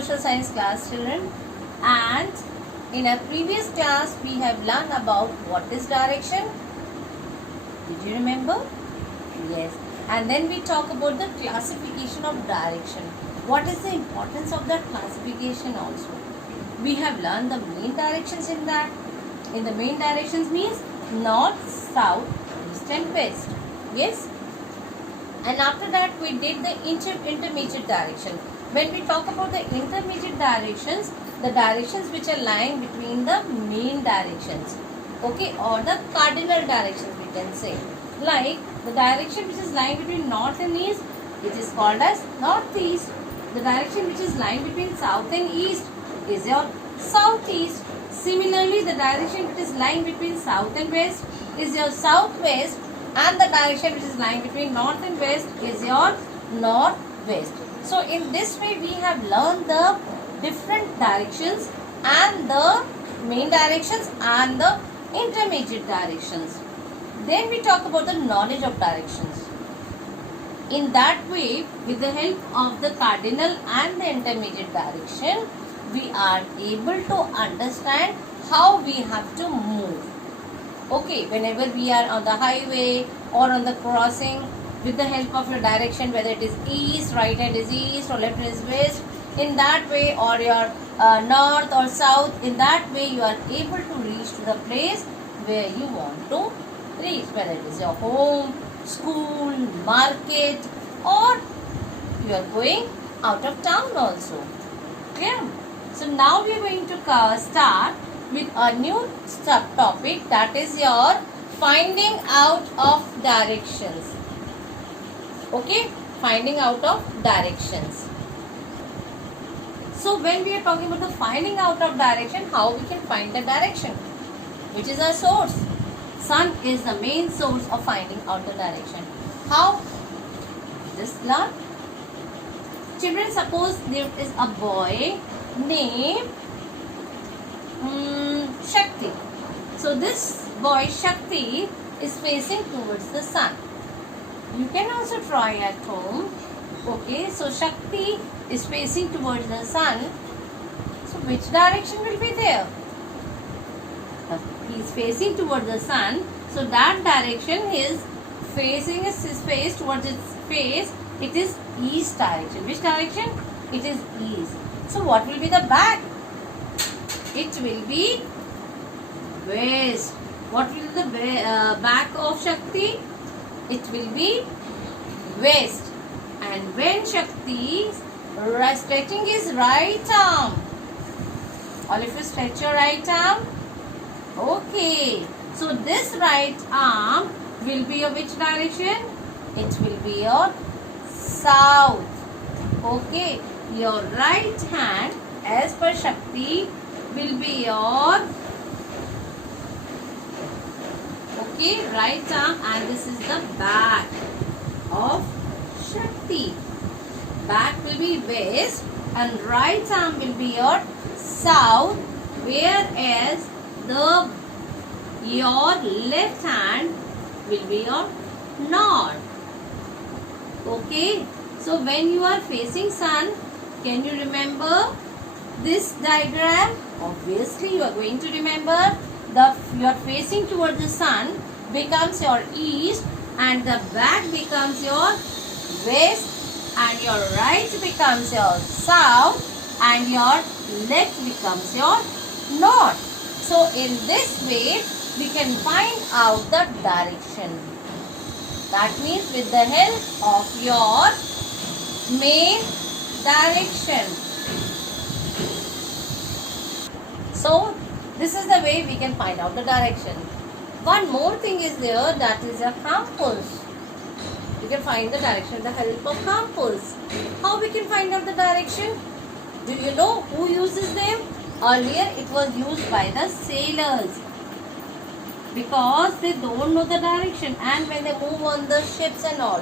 social science class, children, and in a previous class we have learned about what is direction. Did you remember? Yes. And then we talk about the classification of direction. What is the importance of that classification also? We have learned the main directions in that. In the main directions means north, south, east and west. Yes. And after that we did the intermediate direction. When we talk about the intermediate directions, the directions which are lying between the main directions, okay, or the cardinal directions we can say. Like the direction which is lying between north and east, it is called as northeast. The direction which is lying between south and east is your southeast. Similarly, the direction which is lying between south and west is your southwest, and the direction which is lying between north and west is your northwest. So in this way we have learned the different directions and the main directions and the intermediate directions. Then we talk about the knowledge of directions. In that way, with the help of the cardinal and the intermediate direction, we are able to understand how we have to move. Okay, whenever we are on the highway or on the crossing, with the help of your direction, whether it is east, right hand is east or left hand is west, in that way, or your north or south, in that way you are able to reach to the place where you want to reach, whether it is your home, school, market, or you are going out of town also. Yeah. So now we are going to start with a new subtopic, that is your finding out of directions. Okay, finding out of directions. So when we are talking about the finding out of direction, how we can find the direction, which is our source. Sun is the main source of finding out the direction. How? Just learn. Children, suppose there is a boy named Shakti. So this boy Shakti is facing towards the sun. You can also try at home. Okay, so Shakti is facing towards the sun. So which direction will be there? He is facing towards the sun. So that direction is facing his face towards its face. It is east direction. Which direction? It is east. So what will be the back? It will be west. What will be the back of Shakti? It will be west. And when Shakti is stretching his right arm, all of you stretch your right arm. Okay. So this right arm will be your which direction? It will be your south. Okay. Your right hand, as per Shakti, will be your right arm, and this is the back of Shakti. Back will be west and right arm will be your south, whereas your left hand will be your north. Okay. So when you are facing sun, can you remember this diagram? Obviously you are going to remember. You are facing towards the sun becomes your east, and the back becomes your west, and your right becomes your south, and your left becomes your north. So in this way we can find out the direction. That means with the help of your main direction. So this is the way we can find out the direction. One more thing is there, that is a compass. We can find the direction with the help of compass. How we can find out the direction? Do you know who uses them? Earlier it was used by the sailors, because they don't know the direction, and when they move on the ships and all,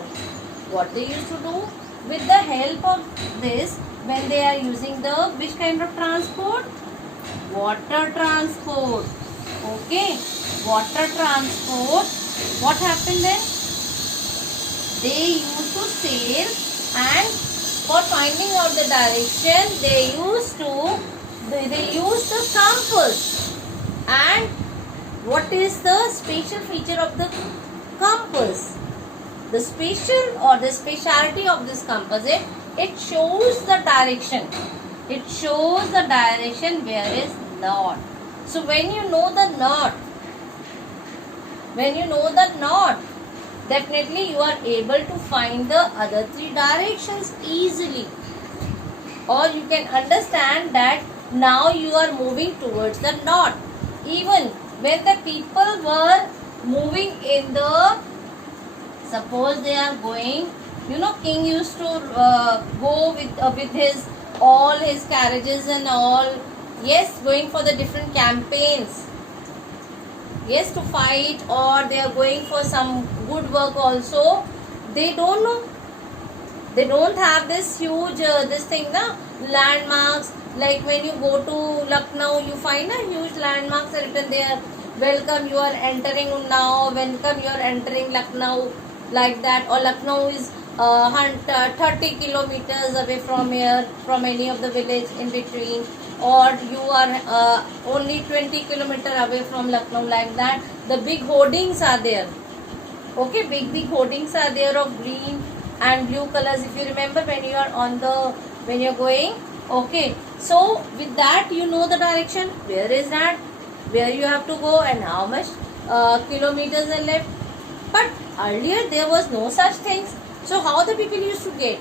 what they used to do? With the help of this, when they are using the which kind of transport? Water transport. Okay, water transport. What happened then? They used to sail and for finding out the direction, they used the compass. And what is the special feature of the compass? The special or the speciality of this compass is it shows the direction. It shows the direction where is north. So when you know the north, definitely you are able to find the other three directions easily. Or you can understand that now you are moving towards the north. Even when the people were moving in the, suppose they are going, king used to go with his all his carriages and all, yes, going for the different campaigns, yes, to fight, or they are going for some good work also. They don't know, they don't have this huge this thing, landmarks. Like when you go to Lucknow, you find a huge landmarks written there, welcome, you are entering Unnao, welcome, you are entering Lucknow, like that. Or Lucknow is 30 kilometers away from here, from any of the village in between, or you are only 20 kilometers away from Lucknow, like that. The big hoardings are there. Okay, big hoardings are there of green and blue colors, if you remember, when you are when you are going. Okay, so with that you know the direction, where is that, where you have to go, and how much kilometers are left. But earlier there was no such things. So how the people used to get?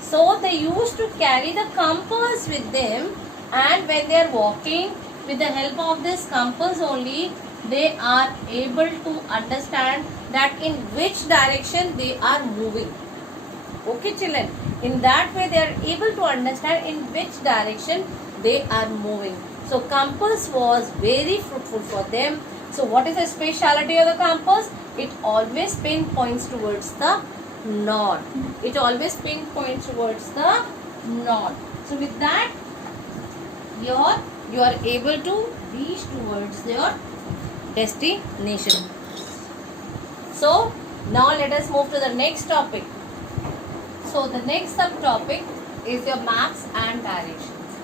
So they used to carry the compass with them, and when they are walking, with the help of this compass only, they are able to understand that in which direction they are moving. Okay children, in that way they are able to understand in which direction they are moving. So compass was very fruitful for them. So what is the speciality of the compass? It always pinpoints towards the north. It always pinpoints towards the north. So with that, you are able to reach towards your destination. So now let us move to the next topic. So the next subtopic is your maps and directions.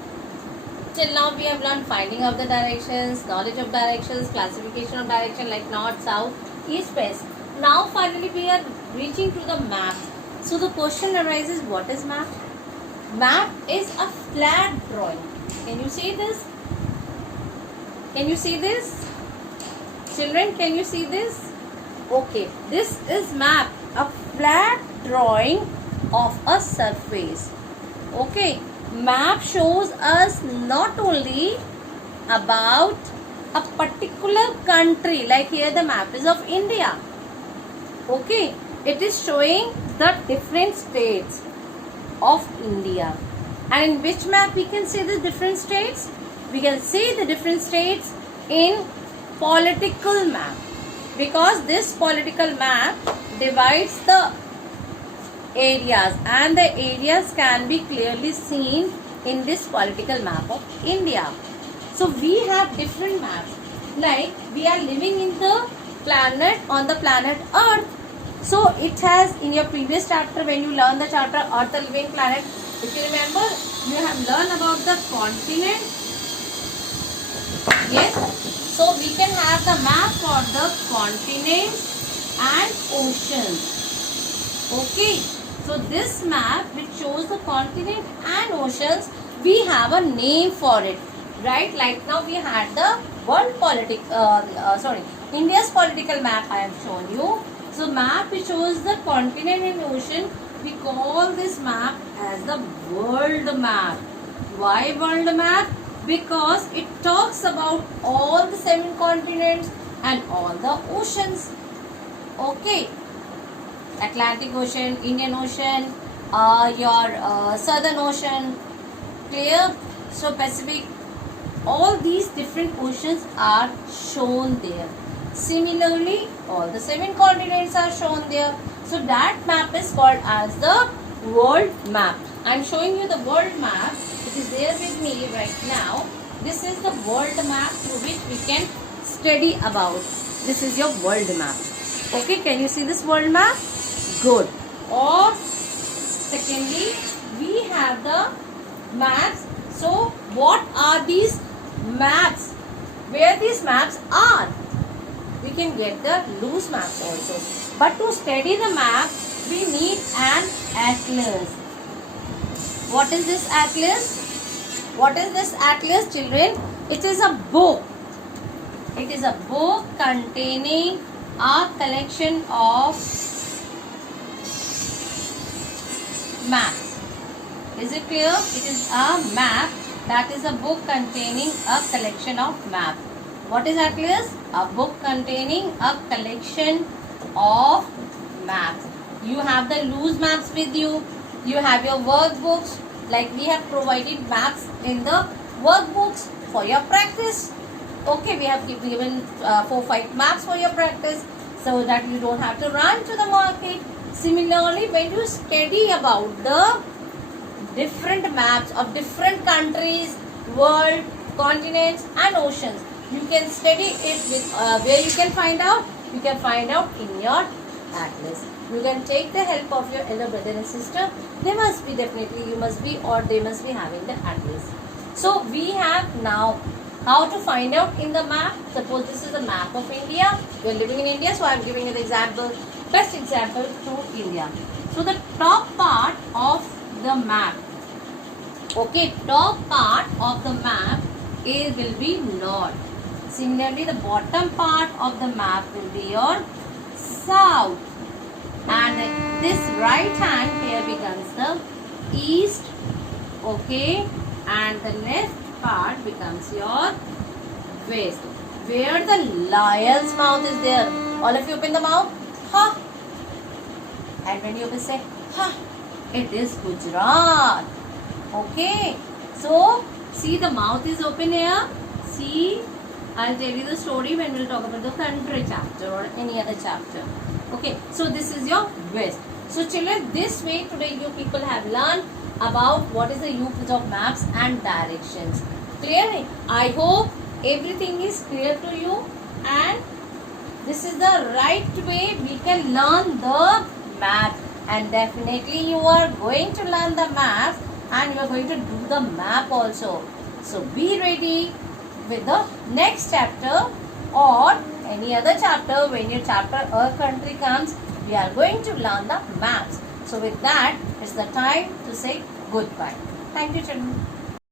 Till now we have learned finding out the directions, knowledge of directions, classification of direction like north, south, east, west. Now finally we are reaching to the map. So the question arises, what is map? Map is a flat drawing. Can you see this? Can you see this? Children, can you see this? Okay, this is map, a flat drawing of a surface. Okay, map shows us not only about a particular country, like here the map is of India. Okay, it is showing the different states of India. And in which map we can see the different states? We can see the different states in political map, because this political map divides the areas, and the areas can be clearly seen in this political map of India. So we have different maps, like we are living in the planet, on the planet Earth. So it has, in your previous chapter, when you learn the chapter Earth, a living planet, if you remember, you have learned about the continent. Yes, so we can have the map for the continents and oceans. Okay, so this map which shows the continent and oceans, we have a name for it, right? Like now we had the India's political map I have shown you. So map which shows the continent and ocean, we call this map as the world map. Why world map? Because it talks about all the 7 continents and all the oceans. Okay, Atlantic Ocean, Indian Ocean, your Southern Ocean, clear? So Pacific, all these different oceans are shown there. Similarly, all the 7 continents are shown there. So that map is called as the world map. I am showing you the world map. It is there with me right now. This is the world map through which we can study about. This is your world map. Okay, can you see this world map? Good. Or secondly, we have the maps. So what are these maps? Where these maps are? We can get the loose maps also. But to study the map, we need an atlas. What is this atlas? What is this atlas, children? It is a book. It is a book containing a collection of maps. Is it clear? It is a map. That is a book containing a collection of maps. What is atlas? A book containing a collection of maps. You have the loose maps with you. You have your workbooks. Like we have provided maps in the workbooks for your practice. Okay, we have given 4-5 maps for your practice so that you don't have to run to the market. Similarly, when you study about the different maps of different countries, world, continents and oceans, you can study it with where you can find out? You can find out in your atlas. You can take the help of your elder brother and sister. They must be definitely, you must be or they must be having the atlas. So we have now how to find out in the map. Suppose this is a map of India. You are living in India, so I am giving you the example, best example to India. So the top part of the map, okay, top part of the map will be north. Similarly, the bottom part of the map will be your south. And this right hand here becomes the east, okay, and the left part becomes your west. Where the lion's mouth is there. All of you open the mouth. Ha. And when you open, say ha. It is Gujarat. Okay. So see, the mouth is open here. See, I'll tell you the story when we'll talk about the country chapter or any other chapter. Okay. So this is your west. So children, this way today you people have learned about what is the use of maps and directions. Clearly, I hope everything is clear to you, and this is the right way we can learn the maps. And definitely you are going to learn the maps and you are going to do the map also. So be ready with the next chapter or any other chapter. When your chapter a country comes, we are going to learn the maps. So with that, it's the time to say goodbye. Thank you, children.